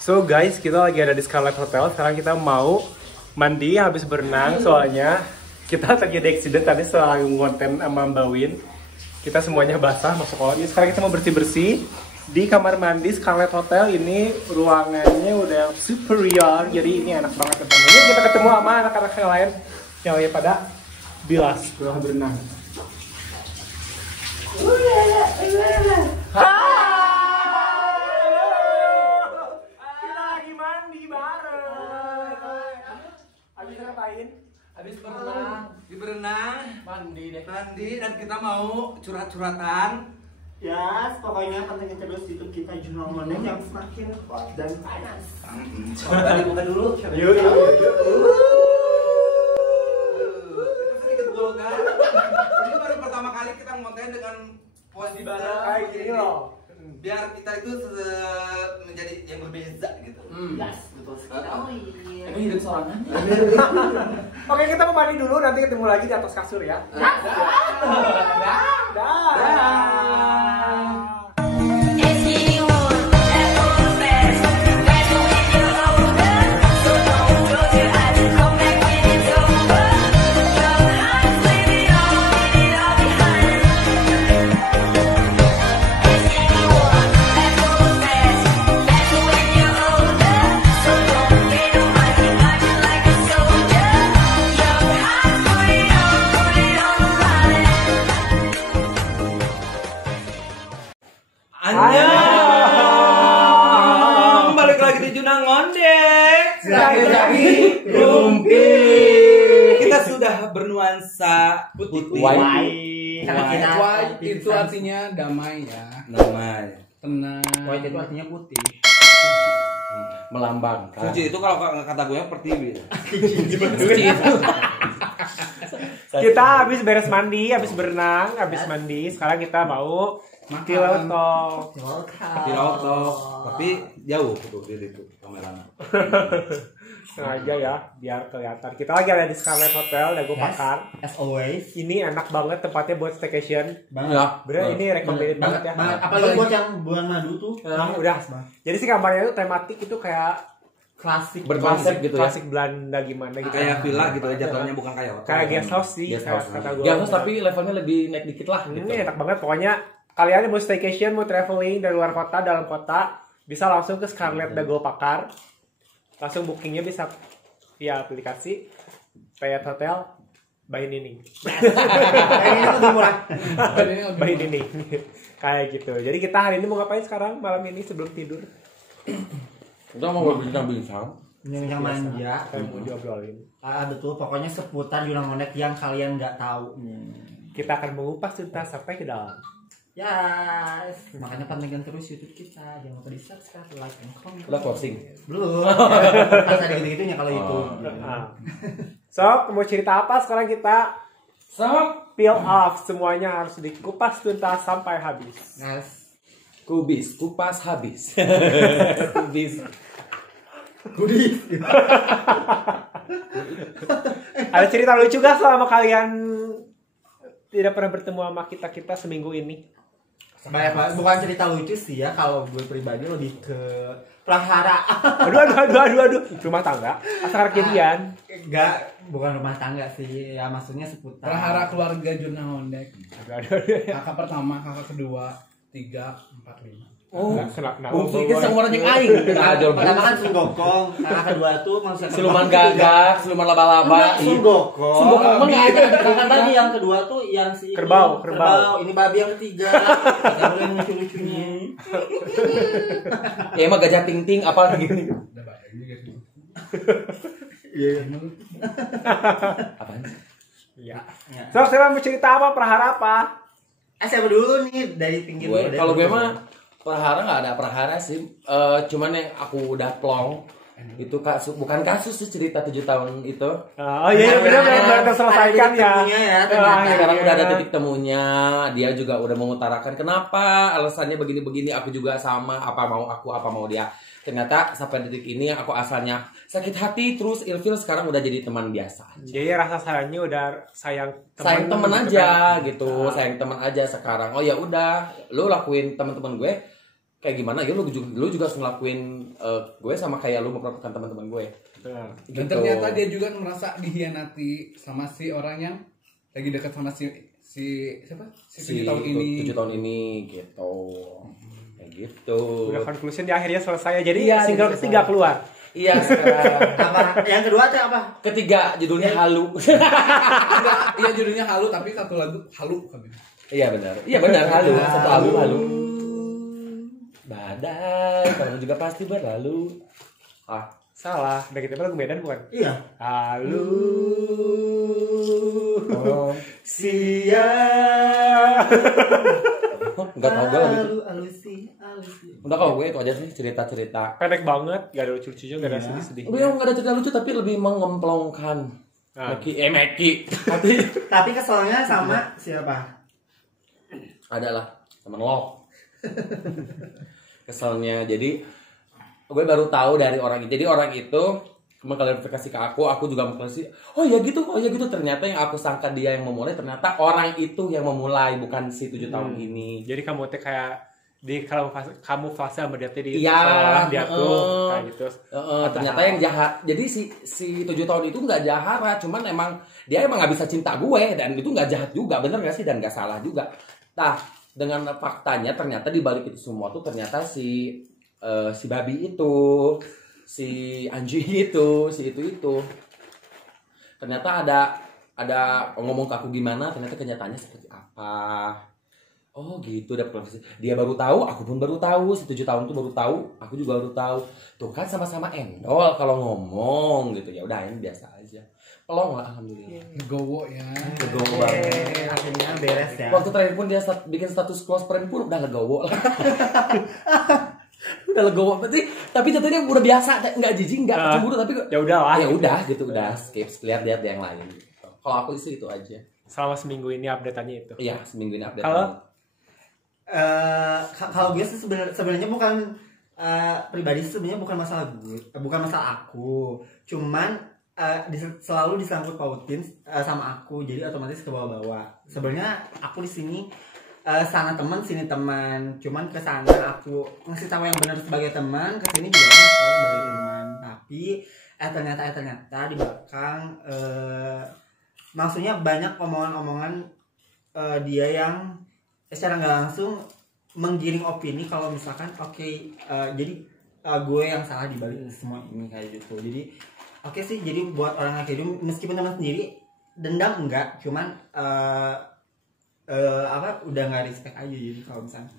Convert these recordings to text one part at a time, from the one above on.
So guys, kita lagi ada di Scarlet Hotel. Sekarang kita mau mandi habis berenang. Soalnya kita terjadi accident tadi setelah ngonten sama Mbak Win. Kita semuanya basah masuk kolam. Sekarang kita mau bersih-bersih di kamar mandi Scarlet Hotel. Ini ruangannya udah superior. Jadi ini enak banget teman-teman. Ini kita ketemu sama anak-anak yang lain pada bilas setelah berenang. Habis berenang, mandi dan kita mau curhat-curhatan. Ya, pokoknya pantengin terus YouTube kita Jurnal Monek yang semakin hot dan panas. Coba dibuka dulu. Yuk. Kita sedikit vulgar. Ini baru pertama kali kita ngonten dengan posisi Kayak gini loh. Biar kita itu menjadi yang berbeza gitu. Yes, betul sekali. Ini hidup sorangan. Oke, kita mau mandi dulu, nanti ketemu lagi di atas kasur ya. Balik lagi di Junang Ngondek. Lagi Rumpi. Kita sudah bernuansa putih. White itu artinya damai ya, Namanya tenang. White itu artinya putih. Melambangkan. Suci itu kalau kata gue pertiwi. Kita habis beres mandi, habis berenang, habis mandi. Sekarang kita mau pillow talk. Di Tok, tapi jauh tuh dari itu kameranya. Sengaja ya, biar kelihatan. Kita lagi ada di Scarlet Hotel, Dago Pakar. As always. Ini enak banget tempatnya buat staycation. Banget. Bener, ini recommended banget ya. Apalagi buat yang bulan madu tuh. Udah. Jadi sih kamarnya tuh tematik itu kayak Klasik. Berkonsep gitu ya. klasik Belanda gimana gitu. Kayak villa gitu ya jatuhnya, bukan kayak hotel. Kayak guest house sih, Guest kayak house. kata gue. Ya, tapi levelnya lebih naik dikit lah gitu. Ini enak banget, pokoknya kalian mau staycation, mau traveling dari luar kota, dalam kota, bisa langsung ke Scarlet Dago Pakar. Langsung bookingnya bisa via aplikasi Payet Hotel by Nining. Ini lebih murah. By Nining. Kayak gitu. Jadi kita hari ini mau ngapain sekarang malam ini sebelum tidur? Kita mau berbincang-bincang. Yang manja. Saya mau diobrolin. Betul, pokoknya seputar Jurnal Monek yang kalian nggak tahu. Kita akan mengupas tuntas sampai ke dalam. Yes. Makanya pantengin terus YouTube kita. Jangan lupa di subscribe, like, and comment. Udah closing. Belum. Harus ada gitu-gitunya kalau itu. So, mau cerita apa sekarang kita? Sok Peel off, semuanya harus dikupas tuntas sampai habis. Yes. kubis, kupas habis. Kubis. Ada cerita lucu gak selama kalian tidak pernah bertemu sama kita seminggu ini? Banyak banget. Bukan cerita lucu sih ya, kalau gue pribadi lebih ke prahara. Aduh. Rumah tangga? Asal kejadian? Enggak, bukan rumah tangga sih. Ya maksudnya seputar Prahara keluarga Jurnal Ngondek. Aduh. Kakak pertama, kakak kedua, 3, 4, 5. Oh, kenapa? Mungkin seumuran yang aing. Pertama kan Sunggokong, kakak kedua tuh manusia Siluman gagak, siluman laba-laba. Sunggokong. Sunggokong emang nggak ada. Kakak tadi yang kedua tuh yang si Kerbau. Ini babi yang ketiga. Yang yang lucu-lucunya. Ya emang gajah ting-ting apa gini. Iya. Apaan sih? Iya. So, saya mau cerita apa? Prahara apa? Siapa dulu nih dari pinggir dulu. Kalau gue mah prahara nggak ada prahara sih. Cuman yang aku udah plong itu bukan kasus sih, cerita 7 tahun itu. Oh iya, benar terselesaikan ya. Sekarang udah ada titik temunya. Dia juga udah mengutarakan kenapa alasannya begini-begini. Aku juga sama, apa mau dia. Ternyata sampai detik ini aku asalnya sakit hati terus ilfil, sekarang udah jadi teman biasa. Jadi rasa sayangnya udah sayang teman aja gitu, sayang teman aja sekarang. Oh ya udah, lu lakuin teman-teman gue kayak gimana ya lu juga harus ngelakuin gue sama kayak lu memperlakukan teman-teman gue. Dan Gitu. ternyata dia juga merasa dihianati sama si orang yang lagi dekat sama si siapa? Si 7 tahun ini. 7 tahun ini gitu. Kayak gitu. Udah conclusion di akhirnya selesai. Jadi Iya, single selesai. ketiga keluar. Iya sekarang. Apa? Yang kedua tuh apa? Ketiga judulnya Halu. Iya judulnya Halu tapi satu lagu Halu kan. Iya benar. Iya benar Halu. Satu album Halu. Badai, kamu juga pasti berlalu. Salah. Udah kita lagu Medan bukan? Iya. Halo. Oh, sia. Enggak tahu gue lagi itu. Alusi. Udah kalau gue itu aja sih cerita-cerita. Pendek banget, gak ada lucu-lucunya, gak ada Iya. sedih-sedih. Gue yang nggak ada cerita lucu tapi lebih mengemplongkan. Meki. Tapi keselnya sama siapa? Adalah temen lo. Keselnya jadi gue baru tahu dari orang itu. Jadi orang itu mengklarifikasi ke aku juga mengklarifikasi. Oh ya gitu. Ternyata yang aku sangka dia yang memulai, ternyata orang itu yang memulai, bukan si 7 tahun ini. Jadi kamu teh kayak di kamu fase sama dia teh di Iya, seolah dia tuh kayak gitu. Ternyata yang jahat. Jadi si 7 tahun itu nggak jahat, cuman dia emang nggak bisa cinta gue dan itu nggak jahat juga, bener nggak sih, dan nggak salah juga. Nah, dengan faktanya ternyata di balik itu semua tuh ternyata si babi itu, si anjing itu, si itu. Ternyata ada ngomong ke aku gimana, ternyata kenyataannya seperti apa. Oh gitu, udah profesi. Dia baru tahu, aku pun baru tahu. Si 7 tahun tuh baru tahu, aku juga baru tahu. Tuh kan sama-sama endol kalau ngomong gitu. Ya udah, ini biasa aja. Pelong lah alhamdulillah. Legowo ya. Legowo banget. Akhirnya beres ya. Waktu terakhir pun dia bikin status close friend pun udah legowo lah. Udah legowo berarti, tapi jatuhnya udah biasa, nggak jijik, nggak cemburu, tapi Ya udah lah. ya udah gitu, udah skip, lihat yang lain. Gitu. Kalau aku itu aja. Selama seminggu ini update-annya itu. Iya, seminggu ini update. Kalau Kalau gue sih sebenarnya bukan pribadi sih, sebenarnya bukan masalah gue, bukan masalah aku. Cuman selalu disangkut pautin sama aku, jadi otomatis ke bawah-bawah. Sebenarnya aku di sini sana teman, sini teman. Cuman ke sana aku ngasih tahu yang benar sebagai teman, ke sini juga kan sebagai teman. Tapi ternyata di belakang maksudnya banyak omongan-omongan dia yang secara nggak langsung menggiring opini kalau misalkan jadi gue yang salah di balik semua ini kayak gitu. Jadi sih, jadi buat orang kayak gitu, meskipun teman sendiri dendam enggak, cuman udah nggak respect aja. Jadi kalau misalnya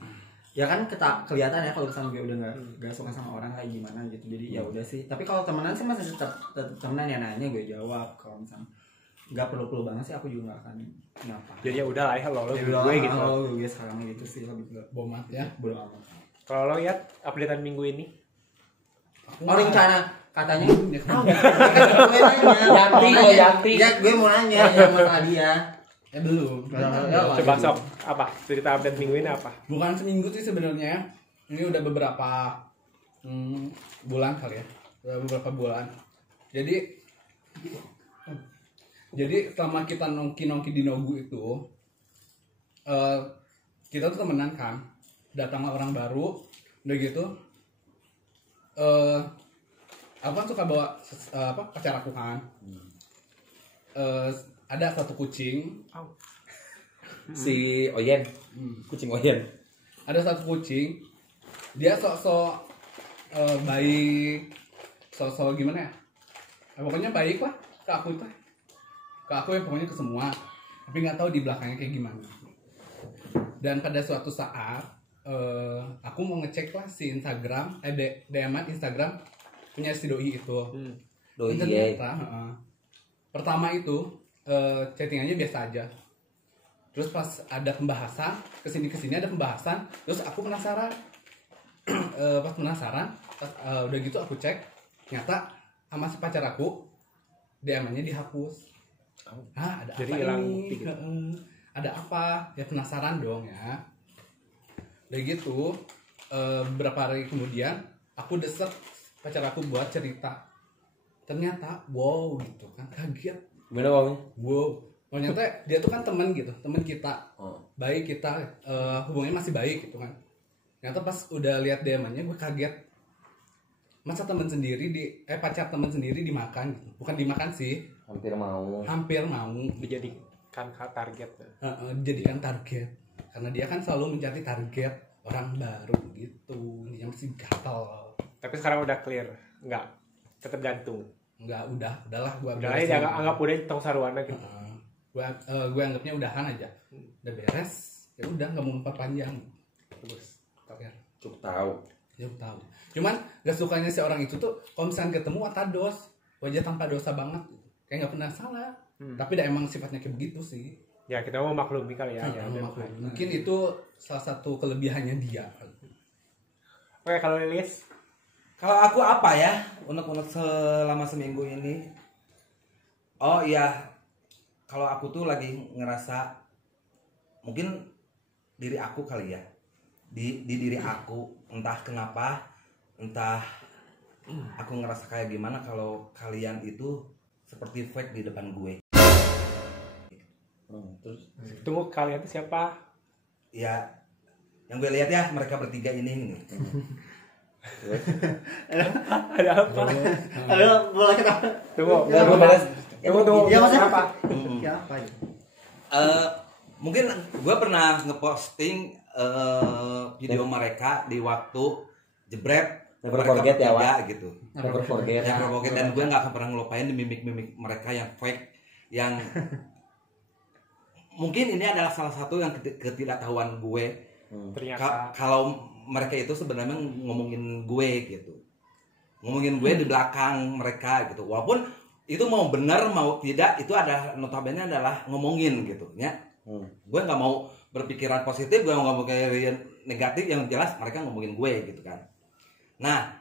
ya kan kelihatan ya kalau misalnya gue udah nggak suka sama orang kayak gimana gitu. Jadi ya udah sih. Tapi kalau temenan sih masih tetap temenan, ya nanya gue jawab. Kalau misalnya nggak perlu banget sih, aku juga nggak akan nyapa. jadi ya udah lah ya, lo Ya gue udah, gitu. gue sekarang gitu sih, lebih ke Bomat ya. bodo amat. Kalau lo lihat updatean minggu ini, Rencana katanya Ya, gue nanya. Yanti. Ya gue mau nanya yang masalah dia. belum. coba sok apa cerita update minggu ini apa? Bukan seminggu sih sebenarnya. Ini udah beberapa bulan kali ya. Udah beberapa bulan. Jadi selama kita nongki di Nogu itu, kita tuh temenan kan. Datanglah orang baru, udah gitu. Aku kan suka bawa pacar aku kan. Ada satu kucing. Si Oyen, kucing Oyen. Ada satu kucing. Dia sok-sok baik, sok-sok gimana ya? Pokoknya baik lah ke aku tuh. Ke aku yang pokoknya ke semua. Tapi nggak tahu di belakangnya kayak gimana. Dan pada suatu saat aku mau ngecek lah si Instagram, DM-an Instagram punya si doi itu. Doi. Ternyata, pertama itu chattingannya biasa aja. Terus pas ada pembahasan, kesini ada pembahasan, terus aku penasaran. Pas penasaran, udah gitu aku cek, ternyata sama si pacar aku DM-nya dihapus. Ada Jadi apa hilang ini? gitu. Ada apa? Ya penasaran dong ya. Udah gitu, beberapa hari kemudian aku desek pacar aku buat cerita. Ternyata wow gitu kan, kaget. Gimana bang? Wow, ternyata dia tuh kan teman gitu, teman kita. Oh. Baik kita, hubungannya masih baik gitu kan. Ternyata pas udah lihat DM-nya gue kaget. Masa teman sendiri pacar teman sendiri dimakan gitu. Bukan dimakan sih, Hampir mau. dijadikan target. dijadikan target. Karena dia kan selalu mencari target orang baru gitu. Dia masih gatal. Tapi sekarang udah clear, enggak, tetap gantung. Enggak, udahlah gua Udah aja anggap udah tong sarwana gitu. Gue anggapnya udahan aja. Udah beres, ya udah nggak mau memperpanjang. Bagus. Ya, Cuk tahu. ya tahu. Cuman gak sukanya si orang itu tuh kalau misalnya ketemu atados, wajah tanpa dosa banget. Kayak nggak pernah salah. Tapi dah emang sifatnya kayak begitu sih. Ya kita mau maklumi kali ya. Mungkin itu salah satu kelebihannya dia. Oke, kalau Lilis, Kalau aku apa ya unek-unek selama seminggu ini? Oh iya, kalau aku tuh lagi ngerasa mungkin diri aku kali ya, di diri aku entah kenapa, entah aku ngerasa kayak gimana kalau kalian itu seperti fake di depan gue. Terus tunggu kalian itu siapa? Ya, yang gue lihat ya mereka bertiga ini. Ada apa? Ayo boleh kita. Tunggu, Ya, tunggu, boleh. tunggu. Iya maksudnya Apa? Ya apa ya? Mungkin gue pernah ngeposting video mereka di waktu jebret Never mereka forget ya, bertiga Wak. gitu. never forget. Never forget, dan gue nggak akan pernah ngelupain mimik-mimik mereka yang fake, yang mungkin ini adalah salah satu yang ketidaktahuan gue. Ternyata Kalau mereka itu sebenarnya ngomongin gue gitu, ngomongin gue di belakang mereka gitu, walaupun itu mau benar mau tidak itu ada notabene adalah ngomongin gitu ya. Gue nggak mau berpikiran positif, gue nggak mau kayak negatif, yang jelas mereka ngomongin gue gitu kan. Nah,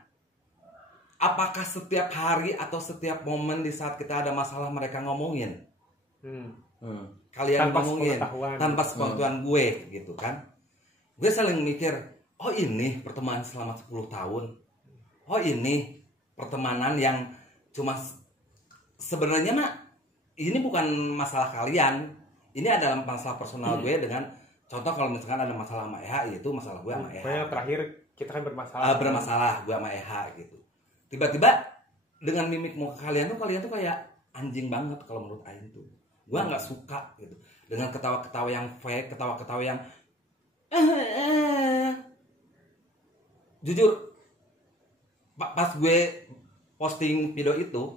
apakah setiap hari atau setiap momen di saat kita ada masalah mereka ngomongin? Kalian Tanpa ngomongin sepengetahuan. tanpa sepengetahuan gue gitu kan? Gue saling mikir, oh ini pertemanan selama 10 tahun. Oh ini pertemanan yang cuma sebenarnya mah ini bukan masalah kalian. Ini adalah masalah personal gue dengan contoh kalau misalkan ada masalah sama EH, itu masalah gue sama EH. pokoknya terakhir kita kan bermasalah. Bermasalah gue sama EH gitu. Tiba-tiba dengan mimik muka kalian tuh kayak anjing banget kalau menurut Ain tuh. Gue nggak suka gitu. Dengan ketawa-ketawa yang fake, ketawa-ketawa yang jujur pas gue posting video itu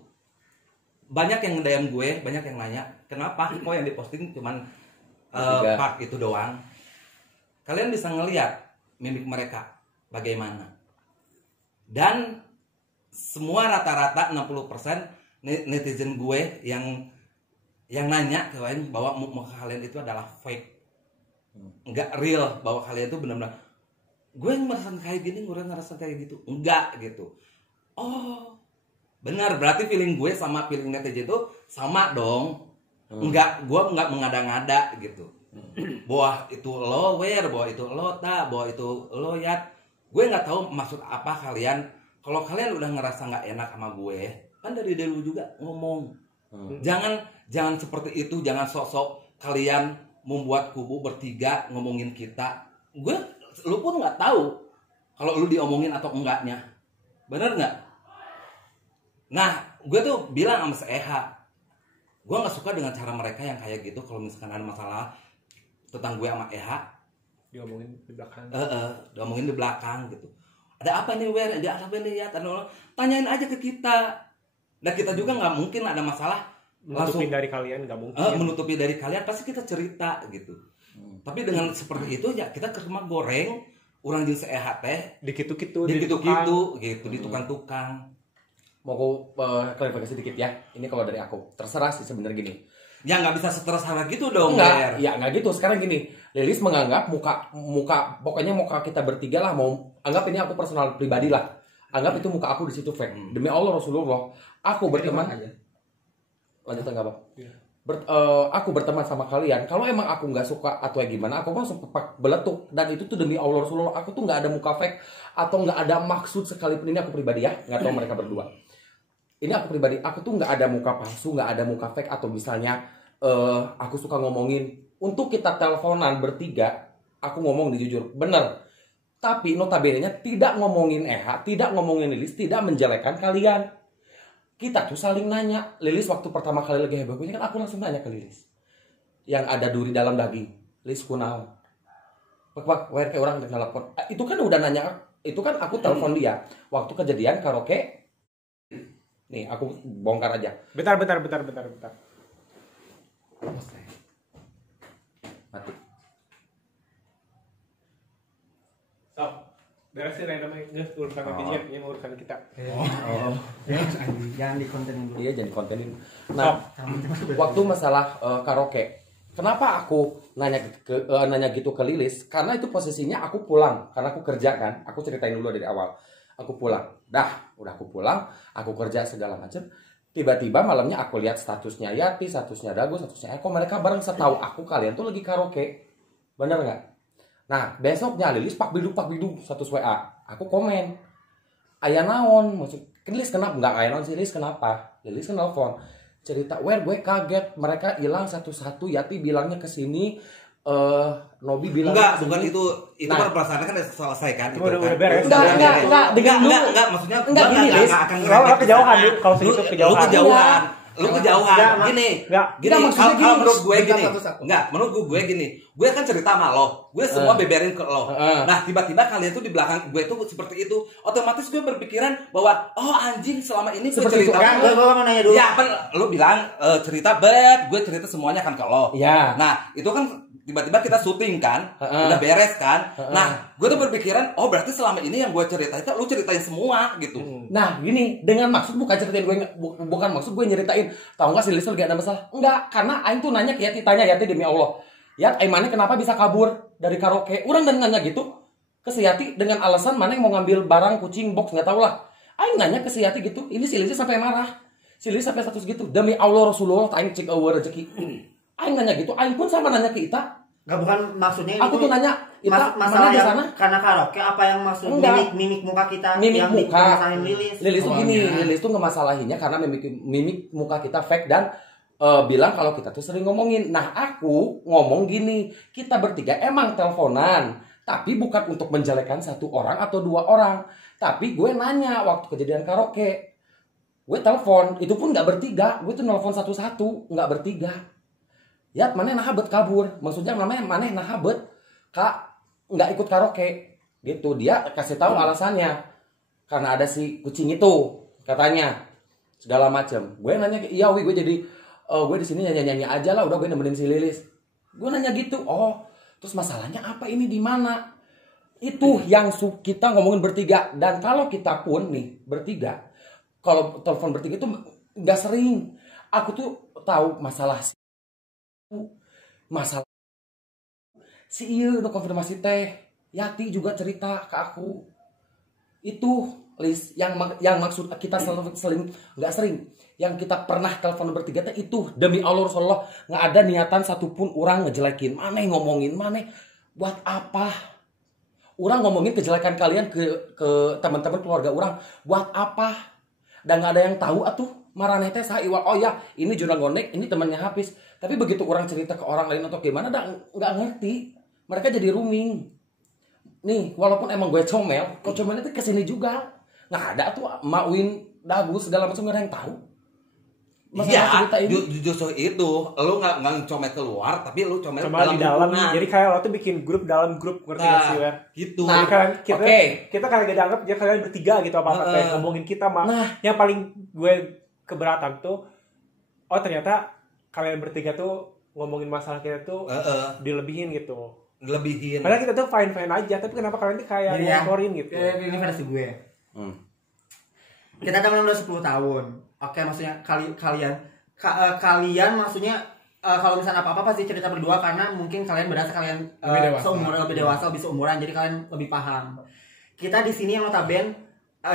banyak yang nge-DM gue, banyak yang nanya kenapa kok yang diposting cuman part itu doang. Kalian bisa ngelihat mimik mereka bagaimana, dan semua rata-rata 60% netizen gue yang nanya ke kalian bahwa muka kalian itu adalah fake, nggak real, bahwa kalian itu benar-benar gue ngerasain kayak gini, gue ngerasain kayak gitu, enggak gitu. Oh benar, berarti feeling gue sama feeling netizen itu sama dong. Enggak, gue nggak mengada-ngada gitu. Bahwa itu lo bahwa itu lo bahwa itu lo ya. Gue nggak tahu maksud apa kalian. Kalau kalian udah ngerasa nggak enak sama gue, kan dari dulu juga ngomong. Jangan seperti itu, jangan sok-sok kalian membuat kubu bertiga ngomongin kita. Lu pun nggak tahu kalau lu diomongin atau enggaknya, bener nggak? Nah, gue tuh bilang sama Eha, gue nggak suka dengan cara mereka yang kayak gitu. Kalau misalkan ada masalah tentang gue sama Eha, diomongin di belakang. diomongin di belakang gitu. Ada apa nih Wer? Ada apa nih ya? Tanyain aja ke kita. Dan kita juga nggak mungkin ada masalah Menutupi dari kalian nggak mungkin. Menutupi dari kalian, pasti kita cerita gitu. Tapi dengan seperti itu ya kita ke rumah goreng, orang jeung Eha teh Dikitu-kitu gitu di tukang-tukang. Mau aku klarifikasi sedikit ya. Ini kalau dari aku terserah sih sebenarnya gini. Ya nggak bisa sederhana gitu dong. Enggak, ya enggak gitu. Sekarang gini, Lilis menganggap muka pokoknya muka kita bertiga lah, mau anggap ini aku personal pribadi lah. Anggap itu muka aku di situ fake. Demi Allah Rasulullah, aku berteman aja. Lanjut enggak, Bang? Iya. Aku berteman sama kalian. Kalau emang aku nggak suka atau gimana, aku masuk beletuk. Dan itu tuh demi Allah Rasulullah, aku tuh nggak ada muka fake atau nggak ada maksud sekalipun. Ini aku pribadi ya, nggak tahu mereka berdua. Ini aku pribadi, aku tuh nggak ada muka palsu, nggak ada muka fake atau misalnya aku suka ngomongin untuk kita teleponan bertiga, aku ngomong jujur, bener. Tapi notabene-nya tidak ngomongin Eha, tidak ngomongin Lilis, tidak menjelekkan kalian. Kita tuh saling nanya. Lilis waktu pertama kali lagi hebohnya kan aku langsung nanya ke Lilis. Yang ada duri dalam daging. Lilis kunaon. Pak, kayak orang telepon. Itu kan udah nanya, itu kan aku telepon dia. Waktu kejadian karaoke. Nih, aku bongkar aja. Bentar. Mati. So, beresin namanya urusan kejadian, ini urusan kita. Oh. Jangan dikontenin dulu. Iya, jangan kontenin. Nah, waktu masalah karaoke, kenapa aku nanya gitu ke Lilis? Karena itu posisinya aku pulang, karena aku kerja kan. Aku ceritain dulu dari awal. Aku pulang. Udah aku pulang, aku kerja segala macam. Tiba-tiba malamnya aku lihat statusnya Yati, statusnya Dago, statusnya Eko. Mereka bareng, setahu aku kalian tuh lagi karaoke. Bener nggak? Nah, besoknya Lilis pak bidung status WA. Aku komen. Aya naon? Maksud Lilis kenapa? Enggak aya naon sih, Lilis kenapa? Lilis kan nelfon. Cerita, gue kaget. Mereka hilang satu-satu. Yati bilangnya ke sini. Nobi bilang bukan itu nah, kan perasaannya kan udah selesai kan itu udah kan. beres. Enggak, maksudnya enggak gini, akan Kalau kejauhan nih, kalau segitu kejauhan. Lu kejauhan. Gini, maksudnya kalau menurut gue bentar, gini. satu-satu. Enggak, menurut gue gini. Gue kan cerita sama lo. Gue semua beberin ke lo. Nah, tiba-tiba kalian tuh di belakang gue tuh seperti itu. Otomatis gue berpikiran bahwa oh anjing selama ini gue Seperti cerita. Kan gue mau nanya dulu. Ya, lu bilang cerita gue cerita semuanya kan ke lo. Iya. Nah, itu kan tiba-tiba kita syuting kan, udah beres kan. Nah, gue tuh berpikiran, oh berarti selama ini yang gue ceritain itu lu ceritain semua gitu. Nah, gini, dengan maksud bukan ceritain gue, bukan maksud gue nyeritain. Tahu nggak sih Lilis lagi ada masalah? Enggak, karena Aing tuh nanya ke Yati, tanya Yati demi Allah. Yat, Aimannya kenapa bisa kabur dari karaoke? Orang dan nanya gitu ke si Yati dengan alasan mana yang mau ngambil barang kucing box nggak tahu lah. Aing nanya ke si Yati gitu, ini si Lilis sampai marah. Si Lilis sampai status gitu, demi Allah Rasulullah, Aing cek awal rezeki. Aing nanya gitu, Aing pun sama nanya ke Ita. Gak bukan maksudnya Aku tuh nanya, Ita, masalah mana di yang sana? karena karaoke apa yang maksud Enggak. mimik muka kita Mimik yang muka. dimasalahin Lilis. Lilis tuh gini, Awalnya. Lilis tuh ngemasalahinnya karena mimik muka kita fake dan bilang kalau kita tuh sering ngomongin. Nah, aku ngomong gini, kita bertiga emang teleponan, tapi bukan untuk menjelekkan satu orang atau dua orang. Tapi gue nanya waktu kejadian karaoke, gue telepon, itu pun nggak bertiga, gue tuh nelfon satu-satu, nggak bertiga. Ya, mana nahabet kabur, maksudnya namanya mana nahabet, kak nggak ikut karaoke, gitu. Dia kasih tahu alasannya, karena ada si kucing itu, katanya segala macam. Gue nanya, iya wi, gue jadi gue di sini nyanyi aja lah, udah gue nemenin si Lilis. Gue nanya gitu, oh, terus masalahnya apa ini di mana? Itu yang kita ngomongin bertiga. Dan kalau kita pun nih bertiga, kalau telepon bertiga itu nggak sering. Aku tuh tahu masalah si iya udah konfirmasi teh. Yati juga cerita ke aku. Itu Lis yang maksud kita sering nggak sering. Yang kita pernah telepon bertiga teh itu demi Allah Rasulullah nggak ada niatan satupun orang ngejelekin mana ngomongin mana buat apa orang ngomongin kejelekan kalian ke teman-teman keluarga orang buat apa dan nggak ada yang tahu atuh marane teh saiwa oh ya ini Juna Gonek ini temannya Hafiz tapi begitu orang cerita ke orang lain atau gimana dah nggak ngerti mereka jadi rooming nih walaupun emang gue comel kok comel itu kesini juga nggak ada tuh Mawin Dagu segala macam nggak ada yang tahu. Iya, justru itu, lu nggak comel keluar, tapi lu comel di dalam. Jadi kayak lo tuh bikin grup dalam grup, ngerti gak sih, Wer? Gitu. Jadi kita kayak gak dianggap, ya kalian bertiga gitu apa-apa kayak ngomongin kita mah. Yang paling gue keberatan tuh, oh ternyata kalian bertiga tuh ngomongin masalah kita tuh dilebihin gitu. Dilebihin. Padahal kita tuh fine-fine aja, tapi kenapa kalian tuh kayak ngomporin gitu? Ini versi gue. Kita temenan udah 10 tahun. Oke, maksudnya kalian maksudnya kalau misalnya apa-apa pasti cerita berdua karena mungkin kalian berasa kalian seumuran lebih dewasa, lebih seumuran, jadi kalian lebih paham. Kita di sini yang notaben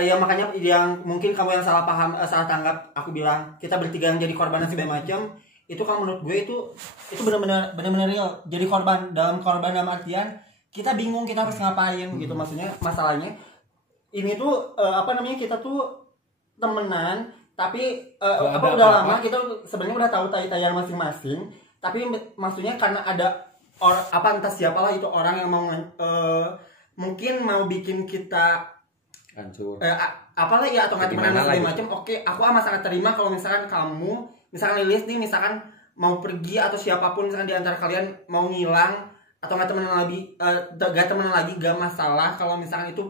ya makanya yang mungkin kamu yang salah paham, salah tanggap aku bilang kita bertiga yang jadi korban dan segala macam, itu kalau menurut gue itu benar-benar real. Jadi korban dalam artian kita bingung kita harus ngapain gitu, maksudnya masalahnya ini tuh kita tuh temenan tapi udah lama kita sebenarnya udah tahu tai-taian masing-masing tapi maksudnya karena ada entah siapalah itu orang yang mau mungkin mau bikin kita hancur. Apalah ya atau nggak temenan Gimana segala lagi? macam. Oke, aku amat sangat terima kalau misalkan kamu, misalkan Lilis nih, misalkan mau pergi atau siapapun misalkan di antara kalian mau ngilang atau nggak temenan lagi, gak masalah kalau misalkan itu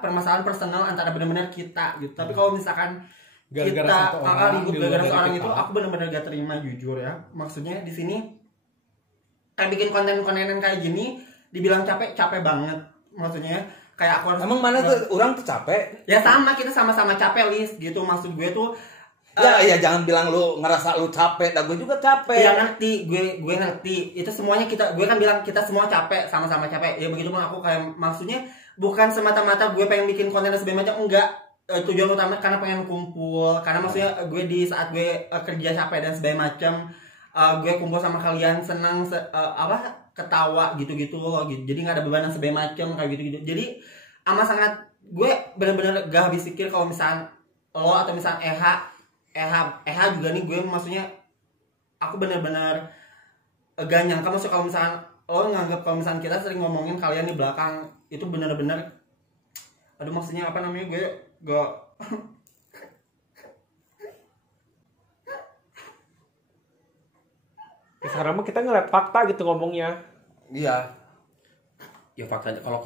permasalahan personal antara benar-benar kita gitu. Tapi kalau misalkan Gara-gara kita satu orang, ribut di luar gara-gara dari seorang kita. itu, aku benar-benar gak terima jujur ya. Maksudnya di sini kayak bikin konten-kontenan kayak gini dibilang capek banget. Maksudnya kayak aku harus Emang mana tuh orang tuh capek? ya sama, kita sama-sama capek Lis gitu. Maksud gue tuh Ya jangan bilang lu ngerasa lu capek, dah gue juga capek. ya ngerti, gue ngerti. Itu semuanya gue kan bilang kita semua capek, sama-sama capek. Ya begitu pun aku kayak maksudnya bukan semata-mata gue pengen bikin konten dan sebagainya macam, enggak. Tujuan utama karena pengen kumpul, karena maksudnya gue di saat gue kerja capek dan sebagainya macam, gue kumpul sama kalian senang ketawa gitu-gitu loh gitu. Jadi nggak ada beban dan sebagainya macam kayak gitu-gitu. Jadi amat sangat gue bener-bener gak habis pikir kalau misalnya lo atau misalnya EH juga nih, gue maksudnya aku bener-bener gak nyangka maksudnya kalau misalnya lo nganggap kalau misalnya kita sering ngomongin kalian di belakang itu bener-bener aduh maksudnya apa namanya, gue gak Sekarang mah kita ngeliat fakta gitu ngomongnya. Iya. Ya faktanya kalau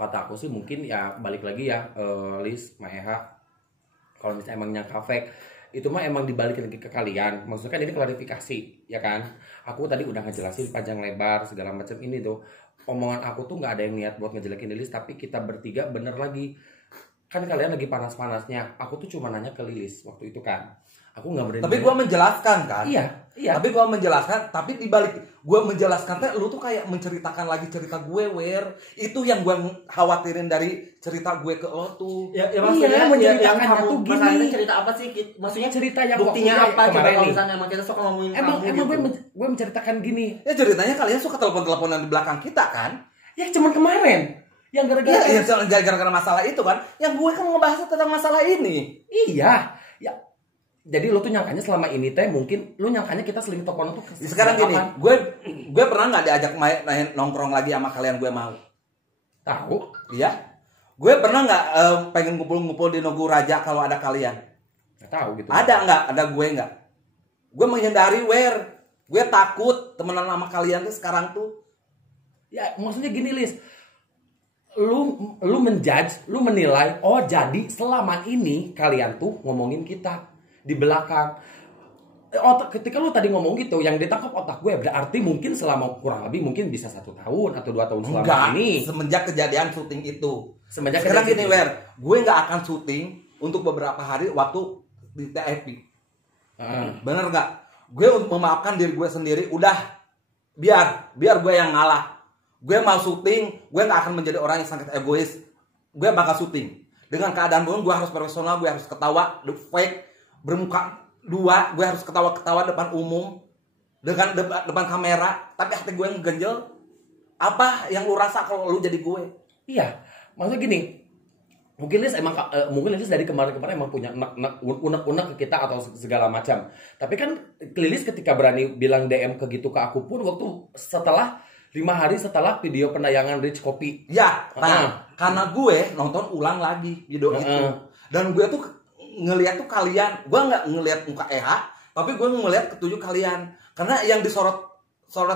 kata aku sih mungkin ya balik lagi ya, Lis, Maeha, kalau misalnya emang nyangka fake itu mah emang dibalikin lagi ke kalian. Maksudnya kan ini klarifikasi ya kan. Aku tadi udah ngejelasin panjang lebar segala macam ini tuh. Omongan aku tuh nggak ada yang niat buat ngejelekin Lilis, tapi kita bertiga bener lagi. Kan kalian lagi panas-panasnya. Aku tuh cuma nanya ke Lilis waktu itu kan. Aku nggak berani. Tapi gue menjelaskan kan. Iya. Tapi gue menjelaskan, tapi dibalik gue menjelaskan teh, lu tuh kayak menceritakan lagi cerita gue, itu yang gue khawatirin dari cerita gue ke lo tuh. ya maksudnya menceritakan yang kamu tuh gini. masalahnya cerita apa sih? Maksudnya Cerita yang buktinya waktu apa? Coba kemarin kalau nih. misalnya emang kita suka ngomongin Emang kamu gitu. gue menceritakan gini. Ya ceritanya kalian suka telepon-teleponan di belakang kita kan? Ya cuman kemarin. Yang gara-gara Iya, gara-gara masalah itu kan. Yang gue kan ngebahas tentang masalah ini. Iya. Ya. Jadi lo tuh nyangkanya selama ini teh mungkin lo nyangkanya kita seling teleponan tuh Sekarang gini, gue pernah nggak diajak main nongkrong lagi sama kalian, gue mau. tahu. Iya. Gue pernah nggak pengen ngumpul-ngumpul di Nogu Raja kalau ada kalian? Nggak tahu gitu. Ada nggak? Ada gue nggak? Gue menghindari gue takut temenan sama kalian tuh sekarang tuh. Ya maksudnya gini Lis. Lu menjudge, lu menilai, oh jadi selama ini kalian tuh ngomongin kita di belakang. Ketika lu tadi ngomong gitu, yang ditangkap otak gue berarti mungkin selama kurang lebih mungkin bisa 1 tahun atau 2 tahun selama Enggak, ini. semenjak kejadian syuting itu. kejadian Sekarang gini, itu. gue nggak akan syuting untuk beberapa hari waktu di TIP. Bener nggak? Gue memaafkan diri gue sendiri. Udah, biar gue yang ngalah. Gue mau syuting, gue nggak akan menjadi orang yang sangat egois. Gue bakal syuting dengan keadaan gue harus profesional, gue harus ketawa, the fake, bermuka dua, gue harus ketawa-ketawa depan umum, dengan depan kamera, tapi hati gue ngegenjel. Apa yang lu rasa kalau lu jadi gue? Iya, maksudnya gini. Mungkin Lilis dari kemarin-kemarin emang punya unek-unek ke kita atau segala macam. Tapi kan Lilis ketika berani bilang DM ke gitu ke aku pun waktu setelah 5 hari setelah video penayangan Rich Kopi. Ya, karena gue nonton ulang lagi video itu. Dan gue tuh ngelihat tuh kalian, gue nggak ngelihat muka EH, tapi gue ngelihat ketujuh kalian. Karena yang disorot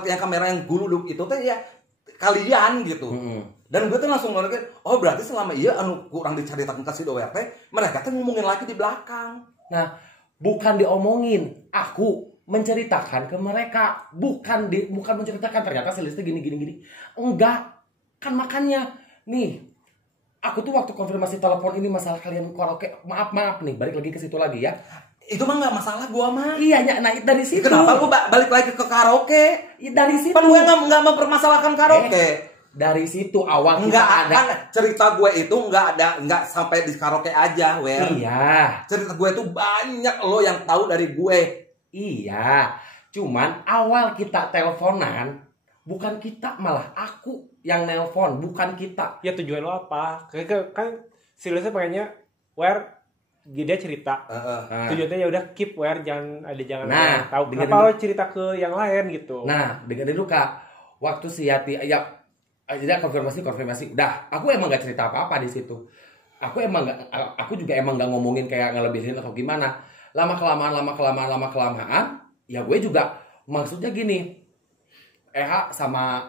yang kamera yang guluduk itu tuh ya kalian gitu. Dan gue tuh langsung ngeliat, oh berarti selama kurang diceritakan kasih doa mereka tuh ngomongin lagi di belakang. Nah, bukan diomongin, aku menceritakan ke mereka, bukan menceritakan ternyata si Lilis gini. Enggak, kan makanya nih. Aku tuh waktu konfirmasi telepon ini masalah kalian karaoke, maaf nih, balik lagi ke situ lagi ya. Itu mah nggak masalah gua mah. Iya, nah dari situ. Kenapa lu balik lagi ke karaoke? Dari situ. Kan gue nggak mempermasalahkan karaoke. Dari situ awal Nggak kita ada. kan cerita gue itu nggak sampai di karaoke aja, Wer. Iya. Cerita gue itu banyak lo yang tahu dari gue. Iya. Cuman awal kita teleponan, bukan kita, malah aku yang nelpon, bukan kita. Ya tujuan lo apa? Kan si Lilisnya pengennya dia cerita. Tujuannya ya udah keep jangan tahu. Kenapa lo cerita ke yang lain gitu? Nah, dengerin dulu Kak. Waktu si Yati Jadi konfirmasi udah, aku emang gak cerita apa-apa di situ. Aku juga emang gak ngomongin kayak ngelebihin atau gimana. Lama kelamaan ya gue juga maksudnya gini, sama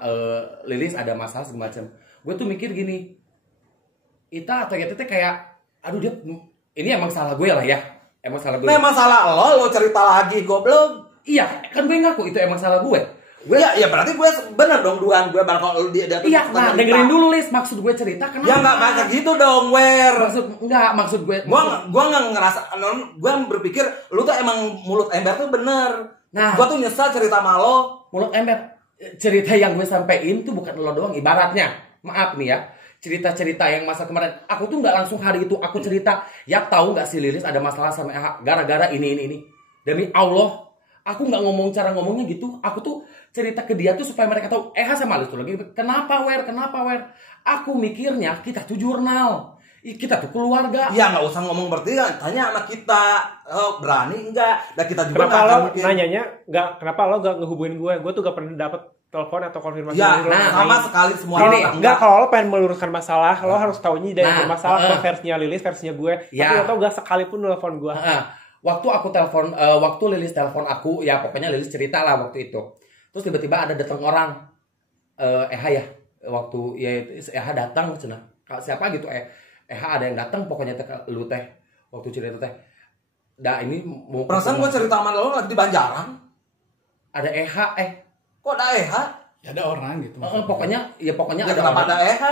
Lilis ada masalah segala macam. Gue tuh mikir gini, Ita atau Yati kayak aduh dia ini emang salah gue lah ya. Emang salah gue. Memang salah lo cerita lagi goblok. Iya, kan gue ngaku itu emang salah gue. Ya berarti gue bener dong dugaan gue bakal dia tuh. Iya, nah dengerin dulu Lis, maksud gue cerita kenapa? Ya nggak kayak gitu dong, Wer. Maksud gue. Gue nggak ngerasa, gue berpikir lu tuh emang mulut ember tuh bener. Nah, gue tuh nyesal cerita sama lo. Mulut ember, cerita yang gue sampein tuh bukan lo doang. Ibaratnya, maaf nih ya, cerita-cerita yang masa kemarin, aku tuh nggak langsung hari itu aku cerita. Ya tahu nggak si Lilis ada masalah sama gara-gara ini. Demi Allah. Aku nggak cara ngomongnya gitu. Aku tuh cerita ke dia tuh supaya mereka tahu. Sama Lilis tuh lagi. Kenapa Wer? Aku mikirnya kita tuh jurnal. Kita tuh keluarga. Ya nggak usah ngomong bertiga. Tanya sama kita. Oh, berani nggak? Dan kita juga kenapa lo nanyanya nggak? Kenapa lo nggak ngehubungin gue? Gue tuh gak pernah dapet telepon atau konfirmasi. Ya, sama sekali semua. Enggak, kalau lo pengen meluruskan masalah, lo harus taunya dari bermasalah versinya Lilis, versinya gue. Tapi lo tau gak sekalipun telepon gue. Waktu aku telepon, waktu Lilis telepon aku, ya pokoknya Lilis cerita lah waktu itu. Terus tiba-tiba ada datang orang, ya, waktu ya datang, cina siapa gitu, ada yang datang, pokoknya lu teh, waktu cerita teh. Dah ini mau. Perasaan gue cerita sama lo lagi di Banjaran. Ada Kok ada Ya ada orang gitu. Pokoknya ya ada kenapa orang. ada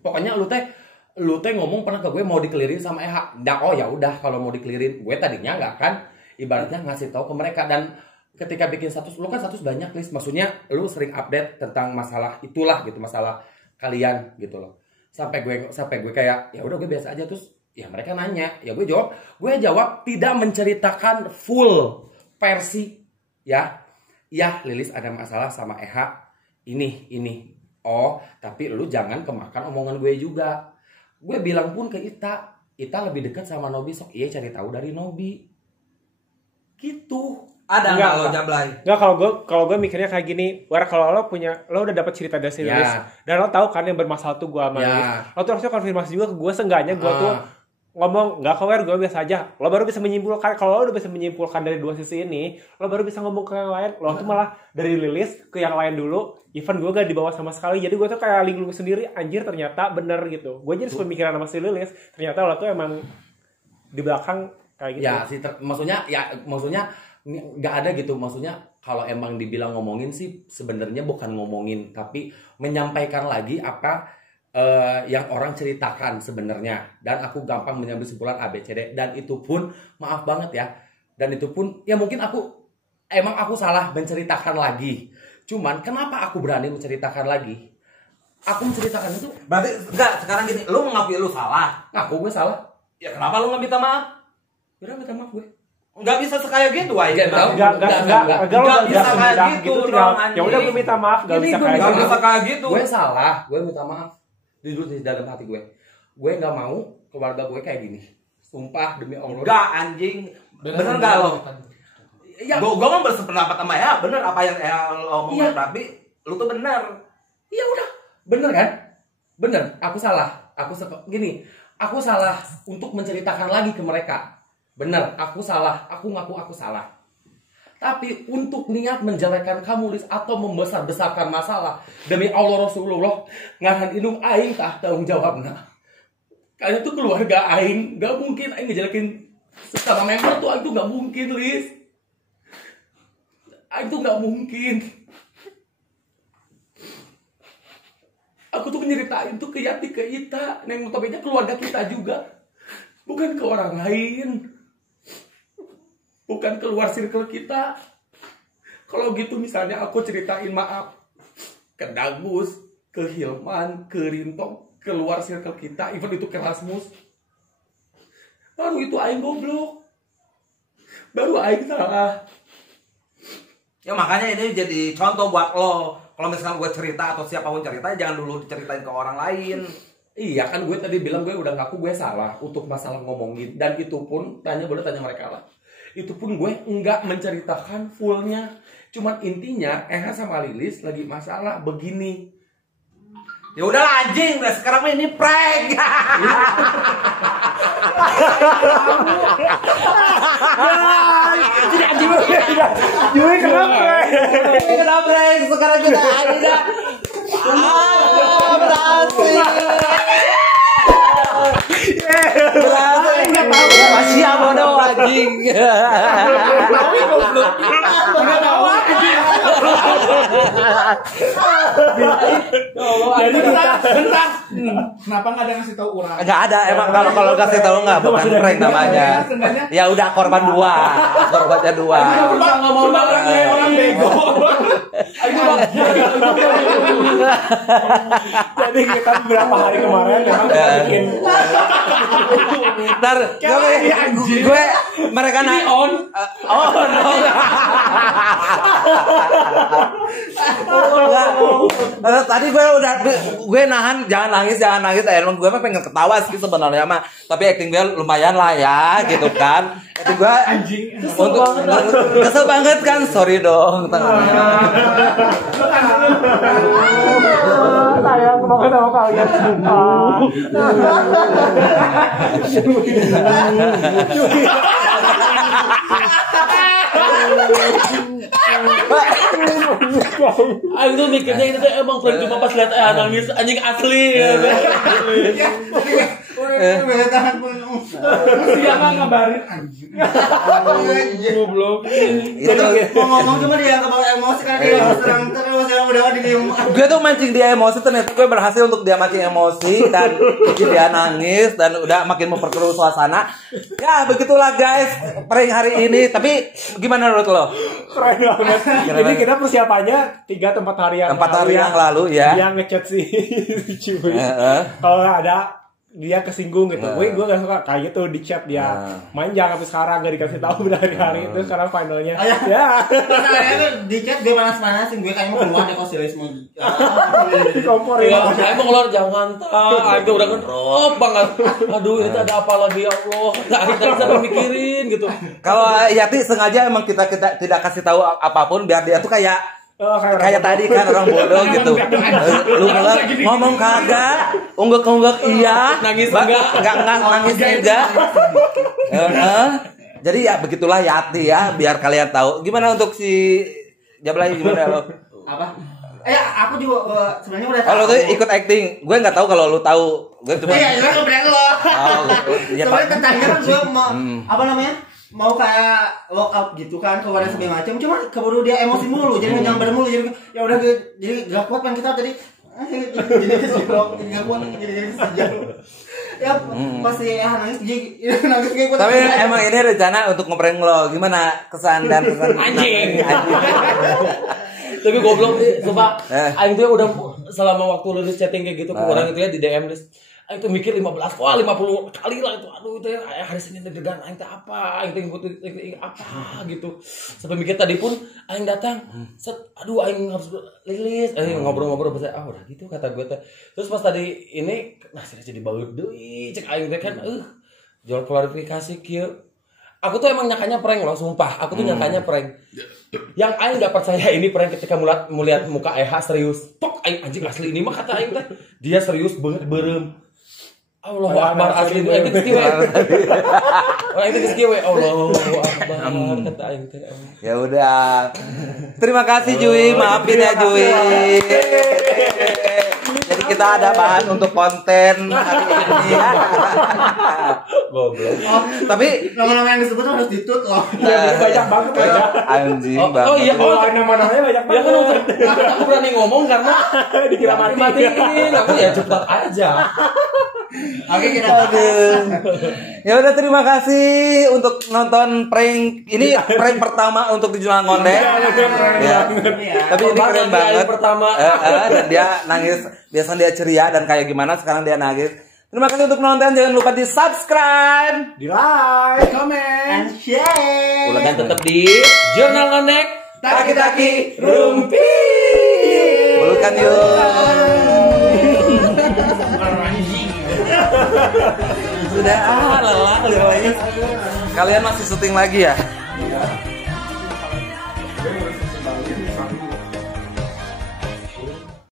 Pokoknya lu teh ngomong pernah ke gue mau dikelirin sama oh ya udah kalau mau dikelirin, gue tadinya nggak kan ibaratnya ngasih tahu ke mereka. Dan ketika bikin status, lu kan status banyak Lis, maksudnya lu sering update tentang masalah itulah gitu, masalah kalian gitu loh. Sampai gue kayak ya udah gue biasa aja. Terus ya mereka nanya, ya gue jawab tidak menceritakan full versi ya Lilis ada masalah sama ini. Oh tapi lu jangan kemakan omongan gue juga. Gue bilang pun ke Ita lebih dekat sama Nobi, sok iya cari tahu dari Nobi. Gitu. Ada nggak lo Jablay? Enggak, kalau gue mikirnya kayak gini, kalau lo udah dapat cerita dari si Lilis, dan lo tahu kan yang bermasalah tuh gue sama Lilis, lo tuh harusnya konfirmasi juga ke gue, seenggaknya gue tuh ngomong nggak kawir, gue biasa aja. Lo baru bisa menyimpulkan. Kalau lo udah bisa menyimpulkan dari dua sisi ini, lo baru bisa ngomong ke yang lain. Lo tuh malah dari Lilis ke yang lain dulu. Even gue gak dibawa sama sekali. Jadi gue tuh kayak linglung sendiri. Anjir ternyata bener gitu. Gue jadi pemikiran sama si Lilis. Ternyata lo tuh emang di belakang kayak gitu. Ya maksudnya nggak ada gitu. Maksudnya kalau emang dibilang ngomongin sih sebenarnya bukan ngomongin, tapi menyampaikan lagi apa yang orang ceritakan sebenarnya. Dan aku gampang mengambil kesimpulan ABCD. Dan itu pun maaf banget ya. Dan itu pun ya mungkin aku salah menceritakan lagi. Cuman kenapa aku berani menceritakan lagi? Aku menceritakan itu berarti enggak, sekarang gini, lu mengakui lu salah. Ngaku gue salah. Ya kenapa lu nggak minta maaf? Udah minta maaf gue. Nggak bisa sekaya gitu aja. Enggak bisa kayak gitu dong. Ya udah gue minta maaf, enggak bisa kayak gitu. Gue salah, gue minta maaf. Jujur di dalam hati gue nggak mau keluarga gue kayak gini. Sumpah demi Allah. Enggak anjing. Bener nggak lo? Ya, gue mah bersependapat sama ya, bener apa yang lo ngomong, tapi lu tuh bener. Iya udah, bener kan? Bener, aku salah. Aku salah untuk menceritakan lagi ke mereka. Bener, aku salah. Aku ngaku aku salah. Tapi untuk niat menjelekkan kamu Lis atau membesar-besarkan masalah, demi Allah Rasulullah, ngaran indung aing tah tanggung jawabna. Kalian tuh keluarga aing, gak mungkin aing ngejelekin sesama member tuh, aing tuh gak mungkin Lis. Itu nggak mungkin. Aku tuh nyeritain tuh ke Yati, ke Ita, yang notabene keluarga kita juga, bukan ke orang lain, bukan keluar circle kita. Kalau gitu misalnya aku ceritain maaf ke Dagus, ke Hilman, ke Rinto, keluar circle kita, even itu ke Rasmus, baru itu aing goblok, baru aing salah. Ya makanya ini jadi contoh buat lo. Kalau misalkan gue cerita atau siapapun cerita, jangan dulu diceritain ke orang lain. Iya kan gue tadi bilang gue udah ngaku gue salah untuk masalah ngomongin. Dan itu pun boleh tanya mereka lah. Itu pun gue enggak menceritakan fullnya. Cuman intinya sama Lilis lagi masalah begini. Ya udah anjing, udah sekarang mah ini prank. Tidak Jui kenapa? Kenapa prank? Sekarang kita ada. Berhasil. Berhasil. Masih bodoh anjing. Jadi bentar. Kenapa nggak ada ngasih tahu orang? Nggak ada, emang kalau kasih tahu nggak bukan prank namanya. Ya udah korbannya 2. Nggak mau orang bego. Jadi kita beberapa hari kemarin memang kita bikin Ntar gue mereka On. Tadi gue nahan jangan nangis. Emang gue mah pengen ketawa sih sebenarnya mah, tapi acting gue lumayan lah ya gitu kan. Acting gue untuk kesel banget kan, sorry dong. sayang banget sama kalian sumpah. Aku tuh mikirnya itu tuh emang prank cuma pas lihat nangis anjing asli ya. Siapa ngabarin anjing? Goblok. Itu ngomong cuma dia kebawa emosi karena dia serang terus yang udah diem. Gue tuh mancing dia emosi, ternyata gue berhasil untuk dia makin emosi dan bikin dia nangis dan udah makin memperkeruh suasana. Ya begitulah guys prank hari ini. Tapi gimana menurut lo? Keren banget. Jadi kita persiapannya 3 tempat hari yang lalu ya. Dia ngechat si Cuy. Kalau nggak ada dia kesinggung gitu. Gue gak suka kayak gitu di chat dia. Manjang sampai sekarang gak dikasih tahu berhari-hari itu sekarang finalnya. Ya. Di chat gue panas-panasin gue kayaknya mau keluar deh kosilisme. Dikomporin. Saya mau keluar jangan itu udah ngerop banget. Aduh itu ada apa lagi ya Allah. Kita bisa mikirin gitu. Kalau Yati sengaja emang kita tidak kasih tahu apapun biar dia tuh kayak tadi kan orang bodoh gitu. Lu ngomong kagak, ungguk iya, nangis enggak nangis enggak. Jadi ya begitulah Yati ya, biar kalian tahu. Gimana untuk si Jablay gimana lo? Apa? Aku juga sebenarnya udah tahu. Kalau tuh ikut acting, gue nggak tahu kalau lu tahu. Gue cuma. Iya, jelas lo berani lo. Sebenarnya tentangnya kan gue mau apa namanya? Mau kayak walkout gitu kan keluar segala macam, cuma keburu dia emosi mulu jadi ngegambar mulu jadi ya udah jadi gak kuat kan kita tadi jadi kesilok jadi gak kuat jadi sejauh ya pasti nangis jadi nangis kayak kuat. Tapi emang ini rencana untuk ngeprank lo, gimana kesan anjing. Tapi goblok coba aing tuh udah selama waktu lulus chatting kayak gitu ke orang itu ya di DM list. Aing tuh mikir 50 kali lah itu. Aduh itu ya hari Senin degan aing teh apa? Aing teh apa gitu. Sampai mikir tadi pun aing datang. Aduh aing harus rilis. Ngobrol-ngobrol bahasa udah gitu kata gue teh. Terus pas tadi ini sih jadi baut deui cek aing teh kan jual klarifikasi kieu. Aku tuh emang nyakanya prank loh, sumpah. Aku tuh nyakanya prank. Yang aing enggak percaya ini prank ketika melihat muka EH serius. Tok aing anjing asli ini mah kata aing teh. Dia serius banget berem. Allahu Akbar asli itu kieu. Orang itu kieu Allahu Akbar kata aing teh. Ya udah. Terima kasih Jui, maafin ya Jui. Jadi kita ada bahan untuk konten hari ini. Goblok. Tapi nama-nama yang disebut harus ditut loh. Banyak banget ya. Anjing banget. Oh iya, nama-namanya banyak ya banget. kan aku berani ngomong karena dikira matiin. Aku ya cepat aja. Oke kita. Ya udah terima kasih untuk nonton prank. Ini prank pertama untuk di Jurnal Ngondek. Ya. Tapi ini keren banget. Pertama. Dan dia nangis. Biasanya dia ceria dan kayak gimana sekarang dia nangis. Terima kasih untuk nonton. Jangan lupa di subscribe, Di like, And share. Dan tetap di Jurnal Ngondek. Taki-taki Rumpi. Pelukan yuk. Sudah lelah. Kalian masih syuting lagi ya?